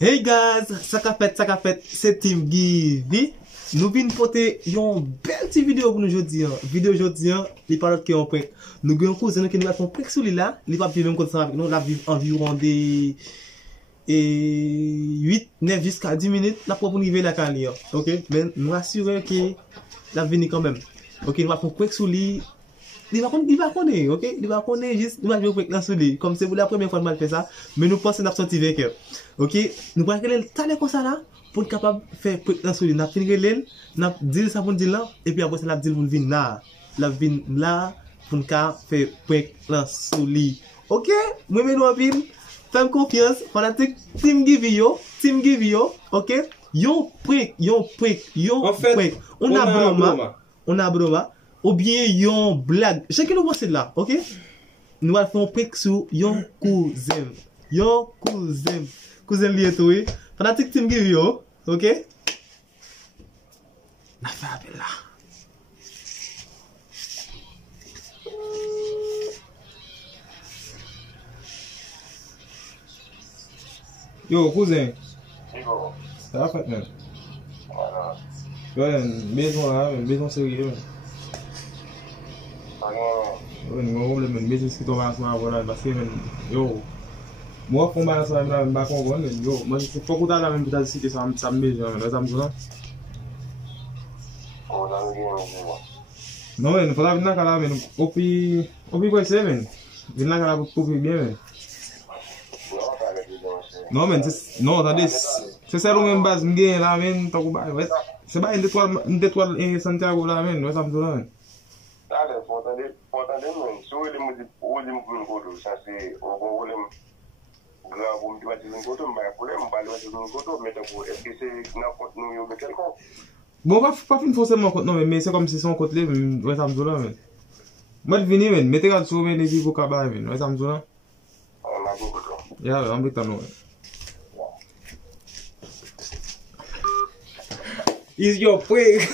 Hey guys, ça qu'a fait, c'est Team Givi. Nous venons porter une belle petite vidéo pour nous aujourd'hui. Vidéo aujourd'hui, il parle que on peut. Nous avons un cousin qui nous a fait un prêt sur lui là. Il va vivre même comme ça avec nous. Il va vivre environ des 8, 9 jusqu'à 10 minutes. Là pour arriver la carrière. Ok? Mais nous assurons que la venir quand même. Ok? Nous va faire un prêt sur lui. Il va connaître, ok? Il va connaître juste, il va jouer avec la comme c'est pour la première fois que je fais ça, mais nous pensons qu'on a sorti vainqueur. Ok? Nous allons faire le talent comme ça là, pour être capable de faire la souris. Nous allons finir l'île, nous allons dire ça pour dire là, et puis après ça, nous allons dire pour venir là. La venir là, pour nous faire la souris. Ok? Moi, je vais venir, fais confiance, fanatique, Team Givio, ok? Yon prick. On a broma. Ou bien yon blague. Chacun nous voit c'est là, ok? Nous allons faire un prick sur yon cousin. Cousin lié tout, oui. Fanatique Team Give yo, ok? La fait appel là. Yo, cousin. Yo, Ça va fait, man? voilà. Ouais, une maison là, une maison sérieuse, man. Ouais, nous avons une maison qui tombe à ce moment-là, parce que, man, yo, moi, pour moi, ça me va comprendre, yo, moi, c'est pas qu'on a la même petite cité, ça me met, genre, ça me dit, non, man, il faut la venir là, man, au pire, quoi, c'est, man, venir là, pour bien, man. Non, man, non, attendez, c'est ça, la même base, m'gagne, là, man, t'as coupé, ouais, c'est pas une étoile, Santiago, là, man, ouais, ça me dit, là, man. Allez, faut attendre, man. Si vous voulez me dire, ça c'est au grand pour me dire une photo, mais problème, pas une photo, mais est-ce que c'est n'importe nous ou quelqu'un? Bon, pas forcément contre, non, mais c'est comme si son côté, ouais, ça me dit, là, man. Moi, je viens, man, mettez la sur, man, et puis vous cabez, man, ouais, ça me dit, là. On a beaucoup de temps. Yeah, I'm with you. Is your prick.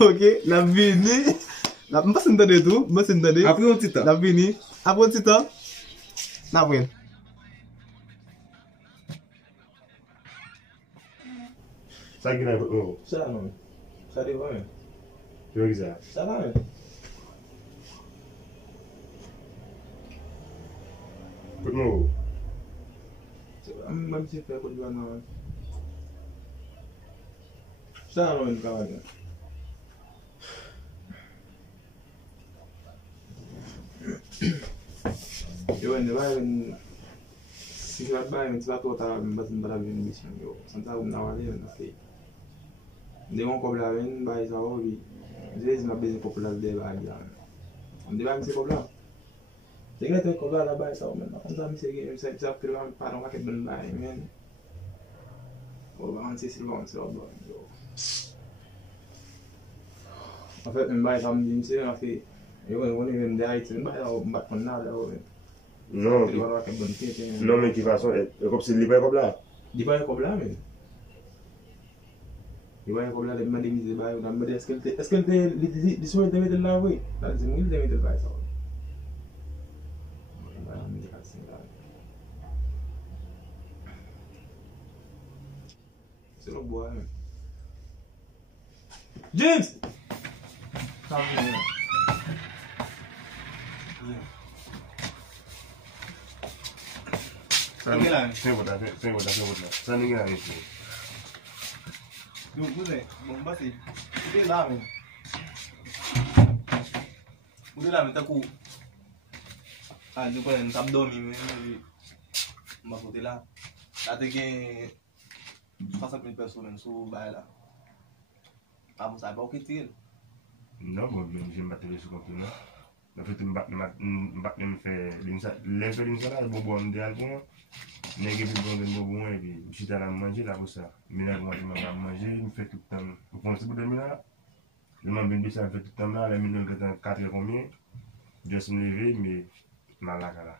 Ok, la vini. La pas s'entendre tout, pas s'entendre. Après un petit temps. La vini. Après un petit temps. La vini. Ça qui est un Ça, non. Ça dépend, man. Tu vois ça? Ça va, man. Comment? Même si je fais quoi de non. Ça, non, quand même. Yo, ne va even. Si je vais pas, tu vas tout à la mission. Yo, sans ça, on n'a pas fait. Des gens comme la veine, bah, ça va, oui. Je m'a besoin pour la débat. On débat, c'est comme là. C'est que tu comme là, bah, ça va maintenant. On s'amuse, c'est ça, tu vas pas dans la quête de bain, man. On va rentrer sur le ventre, sur le bon. En fait, même bah, ça me dit, on a fait. Yo, on est même derrière, c'est bah, on va prendre là, là, ouais. Non, non, mais de toute façon, comme c'est libre comme là. Il va y avoir là, mais. Il va y avoir là, les madame disent, bah, on a demandé, est-ce qu'elle les soins de mettre là, oui. Là, c'est moi qui vais mettre là, ça. C'est le bois, hein. James! Ça va bien. C'est bon, ça n'est pas ici. Yo, cousin, bon, bah c'est. Tu es là, mais. Tu es là, mais t'as coup. Ah, du coup, t'as dormi, mais. Je vais côté là. Là, t'as gagné 60 000 personnes sur là. Ah, bon, ça va pas quitter. Non, moi, je me battais sur le compte. En fait, je me fais l'insolence, bon, on dit à bon. Nègre puis bon et puis je suis allé manger là pour ça. Mais là moi je m'en vais manger, je me fais tout le temps. Vous pensez pour dormir là? Je m'en vais ça fait tout le temps là, les minutes que 4 combien? Je suis levé mais mal là là.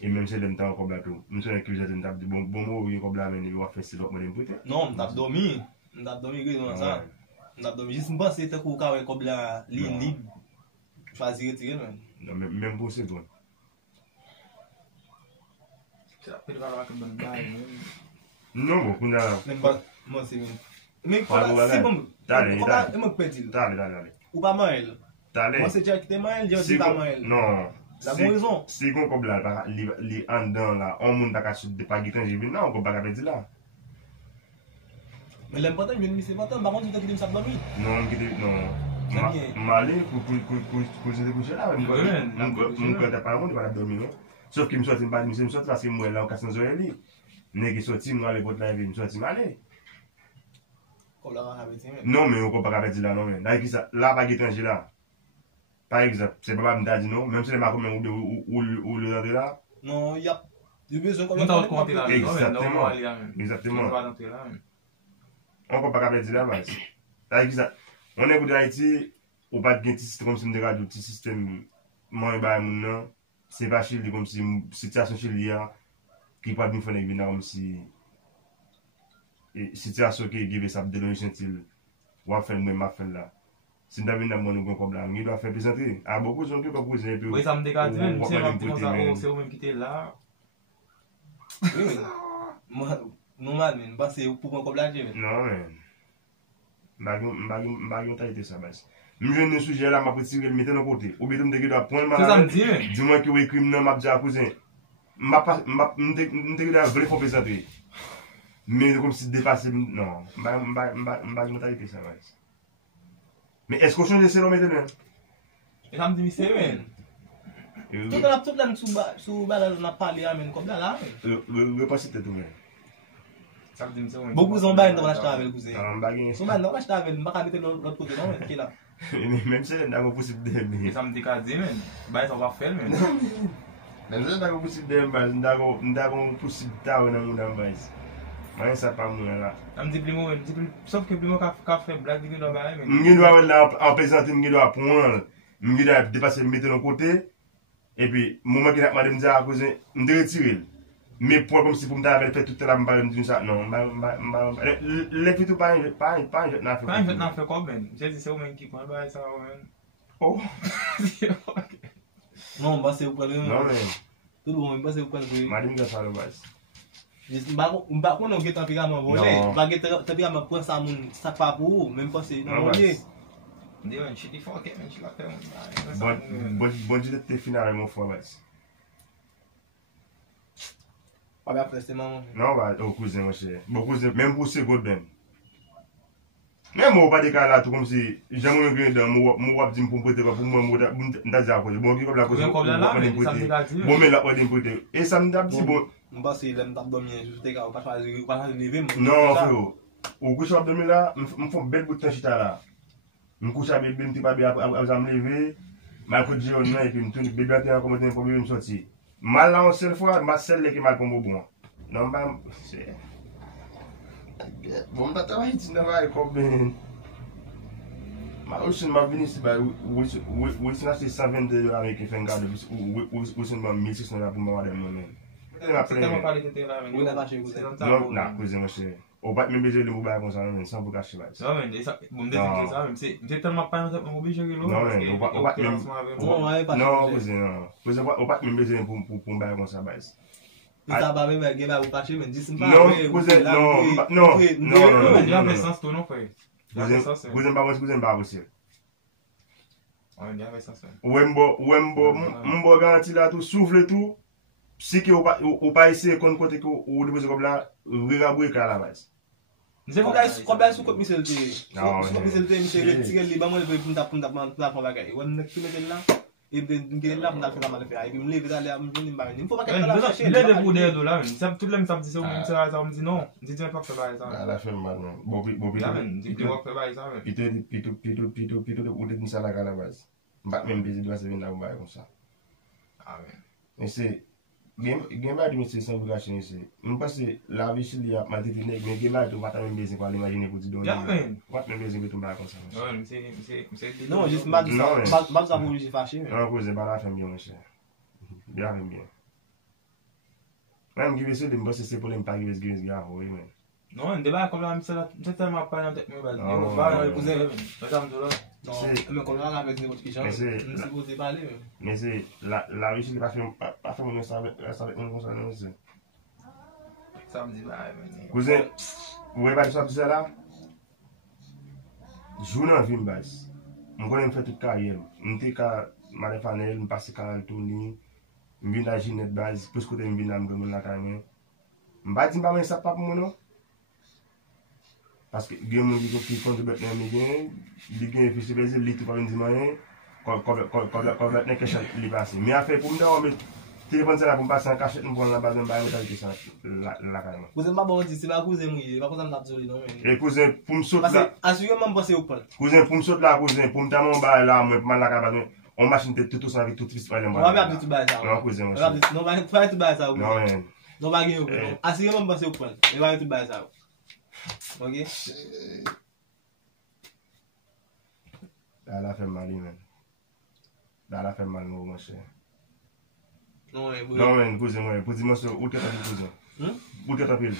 Et même si le temps comme là tout. Je suis que j'ai une table de bon mot comme là mais il va faire c'est l'autre modèle peut-être. Non, t'as dormi. T'as dormi que ça. T'as dormi juste me penser que tu as comme là libre. Choisir retirer non. Même pour c'est bon. Ça peut pas avoir comme bonne balle, Non, bon, koun la. Men ba, mwen se men. Men Wala, kola, wala. si bon, Dale, kola, dale. mwen pedil. Dale. Ou pa man el. Dale. Mwen se tche ki te man el, je di pa man el. Non. La bon raison. Si kon kob la, li an dan la, on moun baka chute de pa gitan jivi, nan, on kob baka pedi la. Men l'important, jwen mi se important, ba kon di te ki te msap domi. Non, mkite, non. Male, kou se de kouche la, mwen konta pa moun, di wala domi, non. Sauf ki msoti msoti, paske mwen la ou kasen zoye li. Nè ki soti, mwen ale pot la evi, msoti male. Kob la wak apeti men. Non, men, on kob baka pedi la, non, men. Da ki sa, la pa gitan jivi la. Par exemple, se pa mda di non, menm se le mako men ou le dante la. Non, yap. Yo bezon kob Mwen ta wot konti la. Exactement. On kon pa ka pedi la bas. Ta ki sa, on e kou de Haiti, ou pat gen ti sistem kom si mde radyo, ti sistem man e baye moun nan, se pa chili kom si sityasyon chili ya, ki pat bin fwane bina kom si sityasyon ki give sa deloni sentil, wap fen mwen ma fen la. Si mda vin nan moun nou kon kob la, mi do a fe prezante. A beaucoup zon ki pou kouzen epi ou. Oui, sa mde ka di men, se mwen pti kon sa ou men kite la. Oui, normal men, ba se pou kon kob la je men. Non men. Mbagyon ta ite sa bas. Mwen nou suje la, ma pou tire l mette nan kote. Ou bitou mdeke do a pon man. Se sa mdi men. Di mwen ki ou ekrim nan map dja kouzen. Mdeke do a vre fon prezante. Men kom si depase, non. Mbagyon ta ite sa bas. Men esko chanje se lo mette nan? E sa mdi mi se men. Tout lan sou balal na pali a men kob la la men. Repasite tou men. Sa mdi mi se men. Beaucoup zon bay nan la chta avel kouze. Mbagyon. Son bay nan la chta avel, mbaka mette l'ot kote nan men, ki la. Menm se nan kon posib dem men. E sa mdi ka di men. Bay sa wap fel men. Menm se nan kon posib dem baz, nda kon posib ta ou nan moun nan baz. Mwen sa pa moun la. Am di plimo men, sauf ke plimo ka fe blag di gen do bay men. Mwen do a wè la an prezante, mwen do a pon, mwen do a depase mette nan kote, epi mouman ki nak madem di a kouzen, mwen de retirel. Me pou kom si pou mda avè fè tout la mba yon di sa, non, le fitou pa yon jet nan fè. Pa yon jet nan fè kob men. Je di se ou men ki kon bay sa ou men. Oh. Non, mba se ou pral yon. Non men. Tout bon, mba se ou pral yon. Madem ga sa lo baz. Mba kon nou get anpika mwen vole. Mba get anpika mwen pren sa moun sak pa pou ou, menm pa se nan volye. Ndi yon chiti foket men, chila te moun. Bon di de te finare moun fwa baz. Pa be apreste man moun. Non baz, ou kouzen mwen che. Bon kouzen, menm pou se god ben. Menm ou pa de ka la tou kom si, jan mwen gwen dan, mwen wap di m pou mpote pa pou mwen mda zi akoze. Bon ki kob la koze, Kob la la men, sa mdi ka di. Bon men la wap di mpote. E sa mda si bon. Mba se lem tap domyen, juste ka ou pa chwazi leve moun. Non, fyo. Ou kouche wap domi la, m fon bel boutan chita la. M kouche a bebe mti pa be a zam leve, mal kout di yon nan, epi m touni bebe ate an komote m pou bebe m soti. Mal la an sel fwa, ma sel leke mal kon bo bon. Non ba m... Bon m tata waj iti nan waj kob ben. Ma ou sin ma vini si ba, ou sin a se 122 yon Amerike fen gade, ou sin ba 1600 yon pou m wade m men. Se teman pali kete la men. Ou nan vache kouze. Non, nan kouze mwen che. Ou pat men beje li mou baye konsan men, san pou kache baye. Sa men, bon devine sa men. Mse telman pa yon sep mwen beje li lo. Non men, ou pat men... Non, kouze non. Kouze ou pat men beje pou baye konsan baye. Ou ta ba men gen ba ou kache men, disim pa. Non, kouze, non. Yon ve sens to non fwe. Kouze mba wos, kouze mba wos. Yon ve sens men. Ou mbo garanti la tou, soufle tou. Si ki ou pa ese kon kote ki ou depose kob la, regabou e ka la baz. Kob la sou kote misel te. Sou kote misel te, misel tirel li, ba mwen leve pou mtap man bagay. Wan nek ki meten la, e mgen la pou mtap fè la man fè a. E mwen leve dale a mwen jen mba men. Mfo pa ket la chache. Le de pou de do la men. Tout le mi sa mdi se ou mwen se baye sa, mdi non. Mdi jen pa fè baye sa. La fè mman non. Bo La men, di wak fè baye sa men. Pito de ou de nisa la ka la baz. Mbak men bezi dwa se ven la ou baye kon sa. Amen. E se... Gen ba di mi se san pou kache ni se. Mwen pa se la vi chili ya malte finek, men gen ba di wata men bezi kwa l'imagine pou di do. Ya men. Wata men bezi betou mba kon sa. Non, mse... Non, jist mbak sa pou jist fache men. Non, kouze, ba la fèm bien mwen che. Bien fèm bien. Mwen mgive se de mbose se pou lem pa give se gya howe men. Non, de ba kom la mse telman pa yon tek mwen baz. Yon ba yon kouze men. Yon do la. Non, mwen kon la avèk ne vot kishan. Mwen se pose pale men. Men se, la vi chili pa fèm mwen sa vek mwen konsa nan se. Samedi là, men. Cousin, vous voyez pas ça tout ça là? Journée en vie, base. Je connais faire toute carrière. Je suis à Marie-Fanel, je passe à Tourni, je viens à Ginette base, plus que je viens à la carrière. Je ne dis pas que ça pas pour moi, non? Parce que il y a des gens qui font des bêtes, il y a des fils de baiser, ils ne peuvent pas dire rien, quand il y a quelque chose qui passe. Mais après, pour me dire, téléphone c'est là pour me passer en cachette, nous prenons la base, nous allons mettre ça la carrière. Vous n'avez pas bon dit, c'est pas cousin mouillé, pas cousin d'absolu, non? Et cousin, pour me sauter Parce que, là, assurément, je pense au point. cousin, pour me sauter là, cousin, pour me dire mon bail là, moi, mal la carrière, on machine tout ça avec tout fils de On va pas appeler tout bail ça. Non, cousin, On va appeler tout bail ça. non, man. Non, pas gagner au point. Assurément, je pense au point. On va tout bail ça. Ok? Là, elle a fait mal, man. Là, elle a fait mal, mon cher. Non, Non, man, cousin, moi, pour dire moi, où tu as fait cousin? Où tu as fait?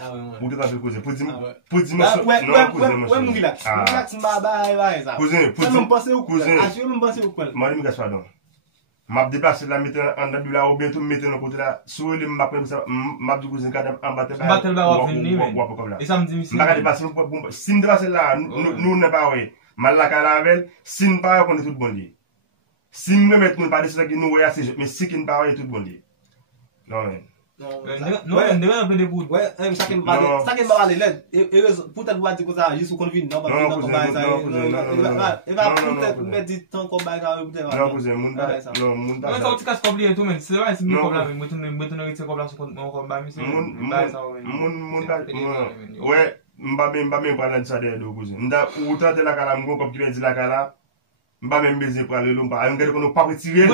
Ah ouais, Où tu as fait cousin? Pour dire Ah ouais. moi, Ouais, non, cousin, moi. ouais, mon relax. Relax, m'ba ça. Cousin, pour Ça dire me pense au point. cousin. Assurément, me pense au point. Marie, me casse pardon. M'a déplacé là, mettre en début là, ou bientôt mettre dans côté là, sur le m'a pris ça, m'a dit cousin, quand en battre là. Battre là, on va venir, comme là. Et ça me dit, monsieur. M'a dépassé, si me dépasse là, nous n'est pas ouais. Mal la caravelle, si ne pas, on est tout bon dit. Si me mettre nous pas de ça qui nous voyait assez, mais si qui ne pas, tout bon dit. Non, mais. Non, Non, on devait un peu de bout. ouais, ça qui me va aller là. Et peut-être va dire que ça juste qu'on vient non parce que non ça. Il va peut-être mettre du temps comme ça peut-être. Non, cousin, mon non, mon Non, ça tu casses comme tout même. C'est vrai, c'est mieux comme là, mais maintenant c'est comme là sur comme bah monsieur. Ouais, mba même prendre ça de cousin. Nda ou traiter la cala m'go comme tu dis la cala. Mba même baiser pour aller l'on pas. On regarde qu'on pas retirer.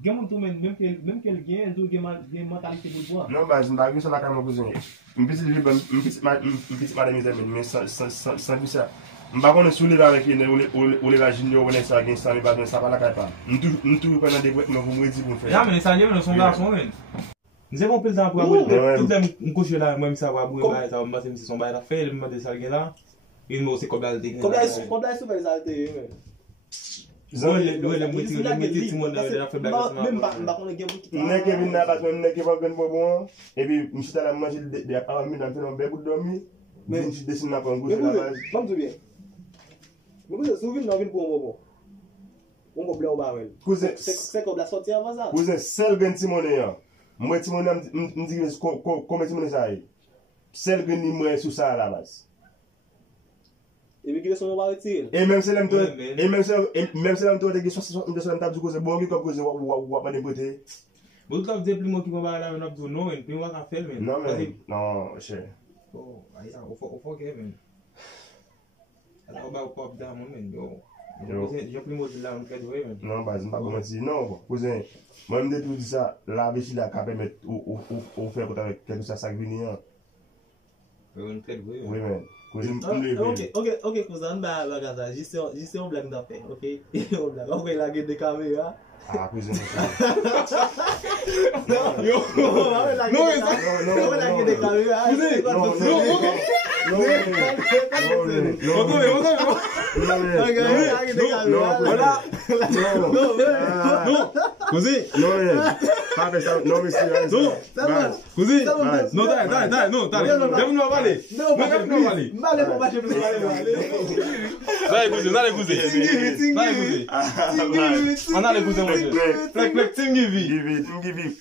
Game tout même qu'elle gagne, tout game mentalité pour toi. Non, bah, je n'ai pas la cala cousin. Un petit madame mais sans ça. Mba qu'on est soulevé avec une ou les vagines ou les ça gagne ça mais pas ça pas la cala pas. Nous pendant des mais vous me dites pour faire. Ya, mais ça y est, son garçon même. Nous avons le temps pour tout le coucher là, moi ça va bouger ça, on va c'est son bail à faire, il m'a dit ça là. Il m'a aussi comme là Comme là sur les altés. Le métier tout le monde a fait blague. Même pas qu'on est game qui. N'est que vinn pas n'est que pas ben bon et puis monsieur t'a la manger de avant minuit dans un bébé dormir. Mais je dessine là pour gauche la base. Vamos bien. Vous vous souvenez dans une pour bon. On go blanc ba wel. Cousin, c'est comme la sortie avant ça. cousin seul ben Timoné. Moi Timoné me dit comment Timoné ça est. Seul ben ni moi sur ça à la base. Et puis que son va retirer. Et même si l'aime toi et même si l'aime toi de 60 de table du cause bon qui comme cause ou pas dépoter. Vous quand vous plus moi qui va là on a besoin non, puis on va faire mais. Non mais non, cher. Oh, aí faut que même. Alors on va pas dans mon men yo. J'ai plus moi là on fait jouer même. Non, bah, je ne vais pas mentir. Non, cousin, moi, je me dis ça, la vessie là, qui permet de faire avec quelque chose à venir. On fait jouer. Oui, mais, cousin, Ok, cousin, bah, regarde, juste un blague d'affaires, ok? On va la gueule de caméra. Ah, cousin, On a les cousins, monsieur. Plek, team give it. Give it.